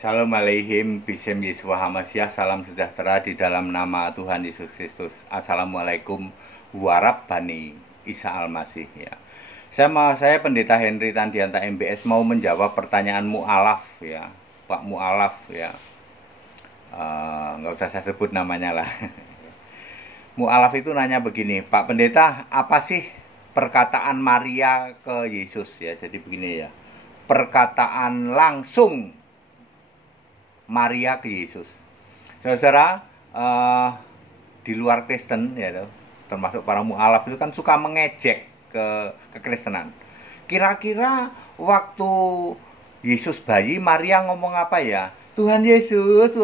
Shalom aleihim, bisem Yeswa Hamasyah, salam sejahtera di dalam nama Tuhan Yesus Kristus. Assalamualaikum warahmatullahi Isa Al-Masih ya. Saya Pendeta Henry Tandianta MBS mau menjawab pertanyaan mu'alaf ya, Pak Mu'alaf ya. Nggak usah saya sebut namanya lah. Mu'alaf itu nanya begini, Pak Pendeta, apa sih perkataan Maria ke Yesus ya? Jadi begini ya, perkataan langsung Maria ke Yesus. Saudara, di luar Kristen ya, termasuk para mu'alaf itu kan suka mengejek ke kekristenan. Kira-kira waktu Yesus bayi, Maria ngomong apa ya? Tuhan Yesus,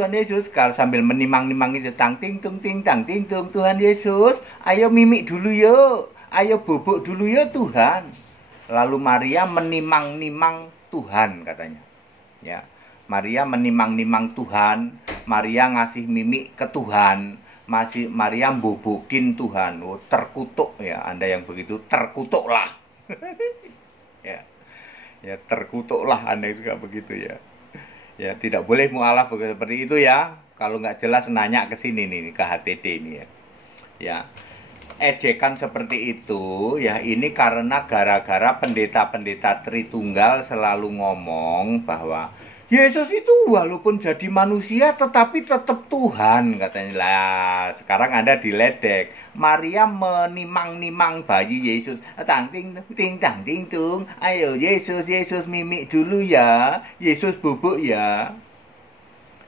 kalau sambil menimang-nimang itu, tang ting tung ting tang ting tung, Tuhan Yesus, ayo mimik dulu yuk, ayo bobok dulu yuk Tuhan. Lalu Maria menimang-nimang Tuhan katanya. Ya. Maria menimang-nimang Tuhan, Maria ngasih mimik ke Tuhan, Maria bobokin Tuhan. Oh, terkutuk ya, Anda yang begitu, terkutuklah. Ya. Ya, terkutuklah Anda juga begitu ya. Ya, tidak boleh mu'alaf seperti itu ya. Kalau nggak jelas nanya ke sini nih, ke HTD ini ya. Ya. Ejekan seperti itu ya, ini karena gara-gara pendeta-pendeta Tritunggal selalu ngomong bahwa Yesus itu walaupun jadi manusia tetapi tetap Tuhan katanya. Lah, sekarang Anda diledek. Maria menimang-nimang bayi Yesus. Tang ting ting tang ting tung. Ayo Yesus mimik dulu ya. Yesus bubuk ya.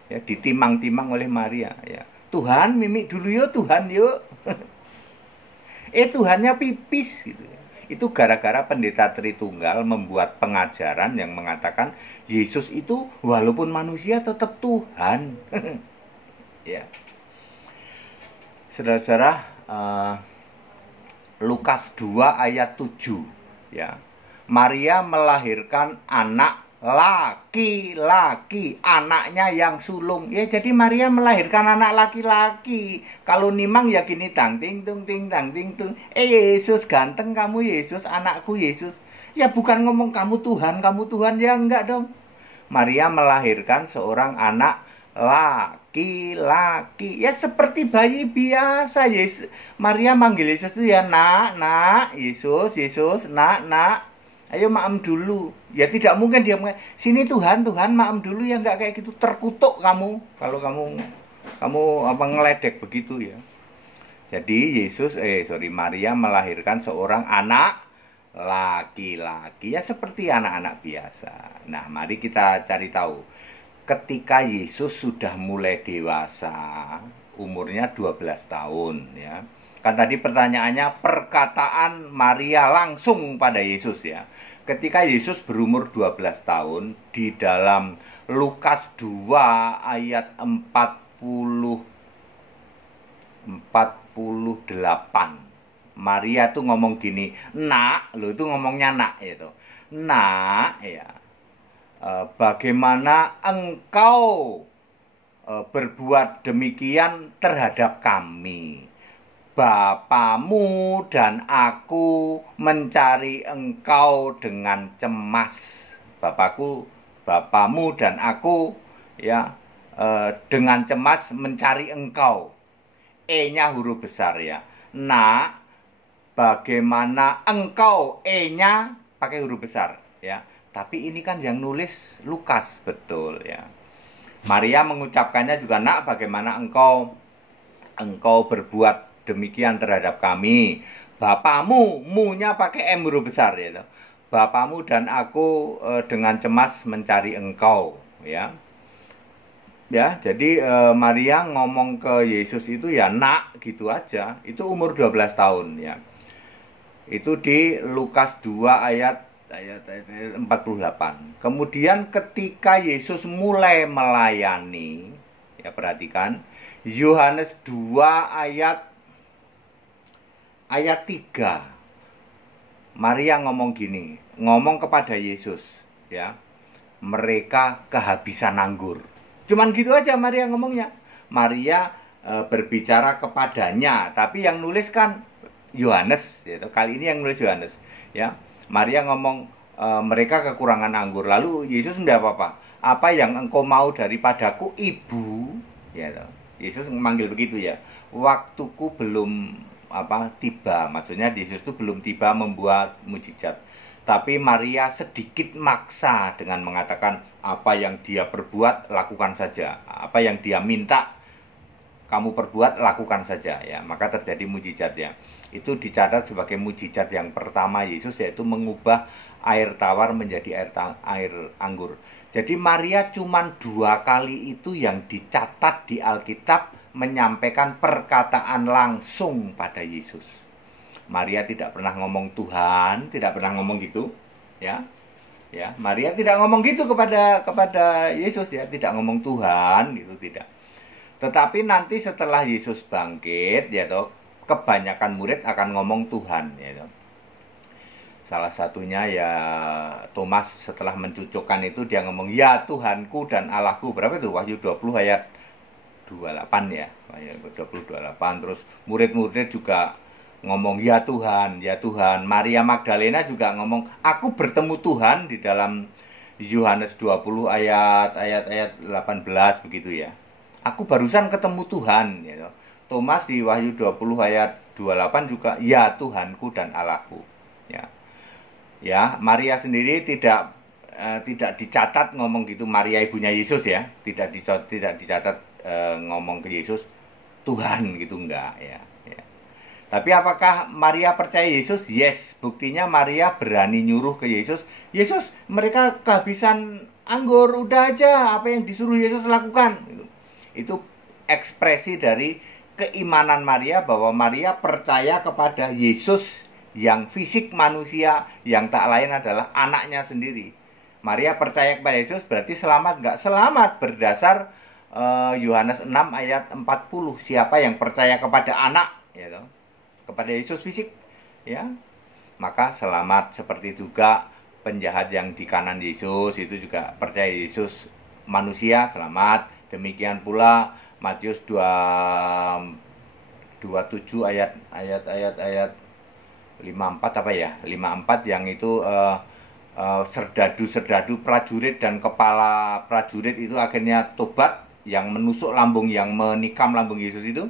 Ya, ditimang-timang oleh Maria ya. Tuhan mimik dulu yuk, Tuhan yuk. Tuhannya pipis gitu. Itu gara-gara pendeta Tritunggal membuat pengajaran yang mengatakan Yesus itu walaupun manusia tetap Tuhan. Ya. Saudara-saudara, Lukas 2 ayat 7 ya. Maria melahirkan anak laki-laki, anaknya yang sulung. Ya, jadi Maria melahirkan anak laki-laki. Kalau nimang ya gini, tang ting tung ting tang ting tung. Yesus ganteng kamu, Yesus anakku Yesus. Ya bukan ngomong kamu Tuhan ya, enggak dong. Maria melahirkan seorang anak laki-laki. Ya seperti bayi biasa. Yesus, Maria manggil Yesus itu ya nak, Yesus, nak. Ayo maem dulu. Ya tidak mungkin dia sini Tuhan maem dulu ya, enggak kayak gitu. Terkutuk kamu kalau kamu apa ngeledek begitu ya. Jadi Maria melahirkan seorang anak laki-laki ya seperti anak-anak biasa. Nah, mari kita cari tahu. Ketika Yesus sudah mulai dewasa, umurnya 12 tahun ya. Kan tadi pertanyaannya perkataan Maria langsung pada Yesus ya. Ketika Yesus berumur 12 tahun di dalam Lukas 2 ayat 48. Maria tuh ngomong gini, "Nak," lo itu ngomongnya nak itu. "Nak ya. Bagaimana engkau berbuat demikian terhadap kami? Bapamu dan aku mencari engkau dengan cemas." Bapamu dan aku ya dengan cemas mencari engkau. E-nya huruf besar ya. Nah, bagaimana engkau, E-nya pakai huruf besar ya. Tapi ini kan yang nulis Lukas, betul ya. Maria mengucapkannya juga, "Nak, bagaimana engkau berbuat demikian terhadap kami. Bapamu," mu-nya pakai M huruf besar ya. "Bapamu dan aku dengan cemas mencari engkau." Ya. Ya, jadi Maria ngomong ke Yesus itu ya nak gitu aja. Itu umur 12 tahun ya. Itu di Lukas 2 ayat 48. Kemudian ketika Yesus mulai melayani, ya perhatikan, Yohanes 2 ayat 3. Maria ngomong gini, ngomong kepada Yesus, ya. Mereka kehabisan anggur. Cuman gitu aja Maria ngomongnya. Maria berbicara kepadanya, tapi yang nulis kan Yohanes, gitu. Kali ini yang nulis Yohanes, ya. Maria ngomong mereka kekurangan anggur. Lalu Yesus enggak apa-apa. apa yang engkau mau daripadaku, Ibu? Ya, toh. Yesus memanggil begitu ya. Waktuku belum tiba, maksudnya Yesus itu belum tiba membuat mujizat. Tapi Maria sedikit maksa dengan mengatakan apa yang dia perbuat lakukan saja, apa yang dia minta kamu perbuat lakukan saja ya, maka terjadi mujizat ya. Itu dicatat sebagai mujizat yang pertama Yesus, yaitu mengubah air tawar menjadi air anggur. Jadi Maria cuman 2 kali itu yang dicatat di Alkitab menyampaikan perkataan langsung pada Yesus. Maria tidak pernah ngomong Tuhan, tidak pernah ngomong gitu, ya. Ya, Maria tidak ngomong gitu kepada Yesus ya, tidak ngomong Tuhan gitu, tidak. Tetapi nanti setelah Yesus bangkit, ya toh, kebanyakan murid akan ngomong Tuhan, ya toh. Salah satunya ya Thomas setelah mencucukkan itu dia ngomong ya Tuhanku dan Allahku. Berapa itu? Wahyu 20 ayat 28 ya. Wahyu 20 28. Terus murid-murid juga ngomong ya Tuhan, ya Tuhan. Maria Magdalena juga ngomong aku bertemu Tuhan di dalam Yohanes 20 ayat 18 begitu ya. Aku barusan ketemu Tuhan ya. Thomas di Wahyu 20 ayat 28 juga ya Tuhanku dan Allahku. Ya. Ya, Maria sendiri tidak dicatat ngomong gitu, Maria ibunya Yesus ya, tidak dicatat ngomong ke Yesus Tuhan gitu, enggak ya. Tapi apakah Maria percaya Yesus? Yes, buktinya Maria berani nyuruh ke Yesus. Yesus, mereka kehabisan anggur, udah aja apa yang disuruh Yesus lakukan. Itu ekspresi dari keimanan Maria, bahwa Maria percaya kepada Yesus yang fisik manusia, yang tak lain adalah anaknya sendiri. Maria percaya kepada Yesus berarti selamat enggak? Selamat berdasar Yohanes 6 ayat 40. Siapa yang percaya kepada anak, ya toh, kepada Yesus fisik, ya, maka selamat. Seperti juga penjahat yang di kanan Yesus itu juga percaya Yesus manusia, selamat. Demikian pula Matius 27 ayat 54 apa ya? 54 yang itu serdadu prajurit dan kepala prajurit itu akhirnya tobat, yang menusuk lambung, yang menikam lambung Yesus itu.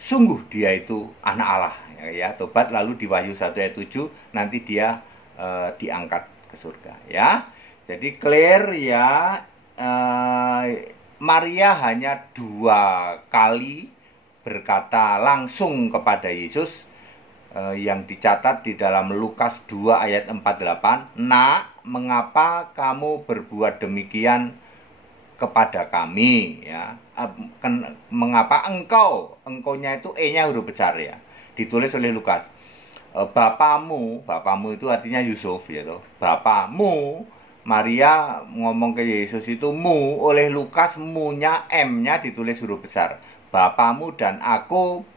Sungguh dia itu anak Allah ya, tobat. Lalu di Wahyu 1 ayat 7 nanti dia diangkat ke surga ya. Jadi clear ya, Maria hanya 2 kali berkata langsung kepada Yesus, yang dicatat di dalam Lukas 2 ayat 48. Nak, mengapa kamu berbuat demikian kepada kami ya? Mengapa engkaunya itu E-nya huruf besar ya, ditulis oleh Lukas. Bapamu itu artinya Yusuf ya toh. Bapamu, Maria ngomong ke Yesus itu mu, oleh Lukas mu-nya, M-nya ditulis huruf besar. Bapamu dan aku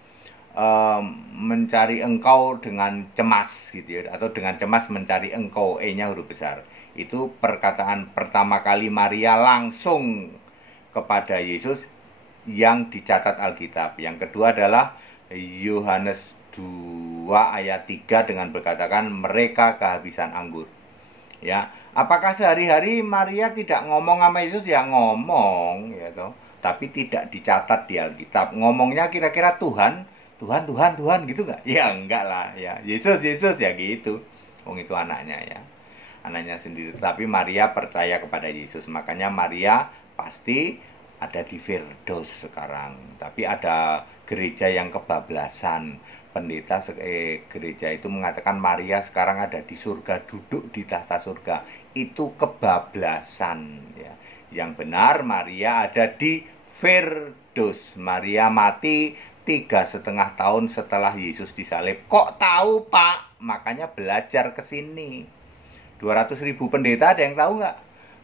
mencari engkau dengan cemas gitu ya, atau dengan cemas mencari engkau, E-nya huruf besar. Itu perkataan pertama kali Maria langsung kepada Yesus yang dicatat Alkitab. Yang kedua adalah Yohanes 2 ayat 3 dengan berkatakan mereka kehabisan anggur. Ya, apakah sehari-hari Maria tidak ngomong sama Yesus? Ya ngomong ya toh, tapi tidak dicatat di Alkitab. Ngomongnya kira-kira Tuhan gitu nggak? Ya enggak lah ya. Yesus ya gitu. Wong itu anaknya ya, anaknya sendiri. Tapi Maria percaya kepada Yesus. Makanya Maria pasti ada di Firdaus sekarang. Tapi ada gereja yang kebablasan. Pendeta gereja itu mengatakan Maria sekarang ada di surga, duduk di tahta surga. Itu kebablasan ya. Yang benar Maria ada di Firdaus. Maria mati 3,5 tahun setelah Yesus disalib. Kok tahu Pak? Makanya belajar ke sini. 200.000 pendeta ada yang tahu nggak?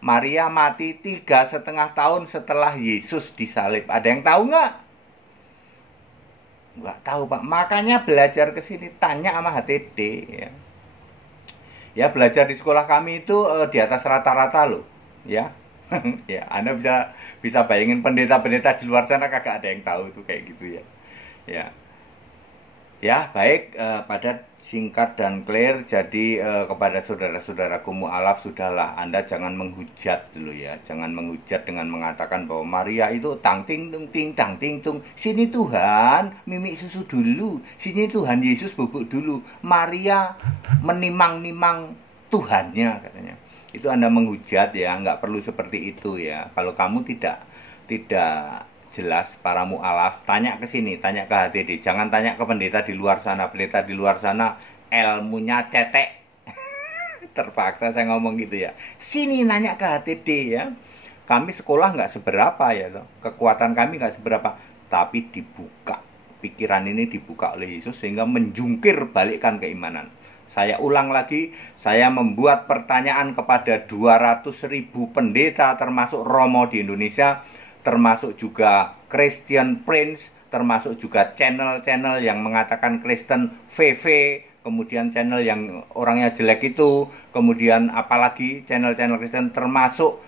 Maria mati 3,5 tahun setelah Yesus disalib. Ada yang tahu nggak? Nggak tahu Pak. Makanya belajar ke sini, tanya sama HTD ya. Ya, belajar di sekolah kami itu di atas rata-rata loh ya. Ya, Anda bisa bayangin pendeta-pendeta di luar sana kagak ada yang tahu itu kayak gitu ya. Ya. Ya, baik, padat, singkat, dan clear. Jadi, kepada saudara-saudaraku mu'alaf, sudahlah, Anda jangan menghujat dulu ya. Jangan menghujat dengan mengatakan bahwa Maria itu tang ting tung ting tang ting tung. Sini Tuhan, mimik susu dulu. Sini Tuhan Yesus bubuk dulu. Maria menimang-nimang Tuhannya, katanya. Itu Anda menghujat ya, nggak perlu seperti itu ya. Kalau kamu tidak jelas para mu'alaf, tanya ke sini, tanya ke HTD, jangan tanya ke pendeta di luar sana. Pendeta di luar sana ilmunya cetek. Terpaksa saya ngomong gitu ya. Sini nanya ke HTD ya. Kami sekolah nggak seberapa ya loh. Kekuatan kami nggak seberapa, tapi dibuka. Pikiran ini dibuka oleh Yesus sehingga menjungkir balikkan keimanan. Saya ulang lagi, saya membuat pertanyaan kepada 200.000 pendeta termasuk Romo di Indonesia, termasuk juga Christian Prince, termasuk juga channel-channel yang mengatakan Kristen VV, kemudian channel yang orangnya jelek itu, kemudian apalagi channel-channel Kristen termasuk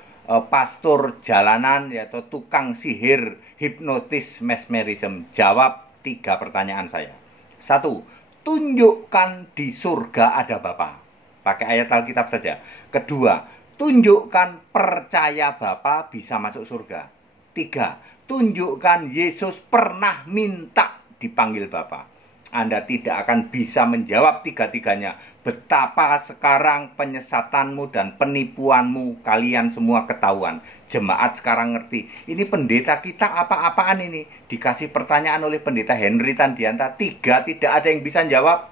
pastor jalanan yaitu tukang sihir, hipnotis, mesmerism. Jawab 3 pertanyaan saya. 1. Tunjukkan di surga ada Bapa. Pakai ayat Alkitab saja. Kedua, tunjukkan percaya Bapa bisa masuk surga. 3. Tunjukkan Yesus pernah minta dipanggil Bapa. Anda tidak akan bisa menjawab tiga-tiganya. Betapa sekarang penyesatanmu dan penipuanmu kalian semua ketahuan. Jemaat sekarang ngerti. Ini pendeta kita apa-apaan ini? Dikasih pertanyaan oleh pendeta Henry Tandianta, 3 tidak ada yang bisa jawab.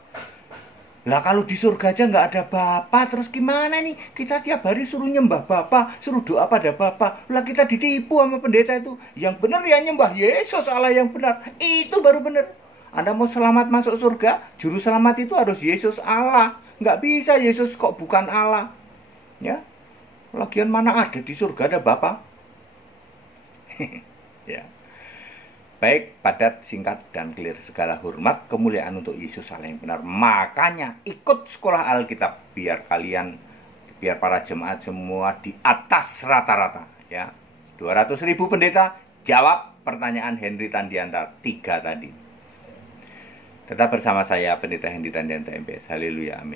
Lah kalau di surga aja nggak ada Bapa, terus gimana nih? Kita tiap hari suruh nyembah Bapa, suruh doa pada Bapa. Lah kita ditipu sama pendeta itu. Yang benar ya nyembah Yesus Allah yang benar. Itu baru benar. Anda mau selamat masuk surga, juru selamat itu harus Yesus Allah. Nggak bisa Yesus kok bukan Allah. Ya, lagian mana ada di surga ada Bapa? Ya. Baik, padat, singkat, dan clear. Segala hormat, kemuliaan untuk Yesus Allah yang benar. Makanya ikut sekolah Alkitab biar para jemaat semua di atas rata-rata. Ya, 200.000 pendeta jawab pertanyaan Henry Tandianta 3 tadi. Tetap bersama saya, Pendeta Henry Tandianta MPS. Haleluya, amin.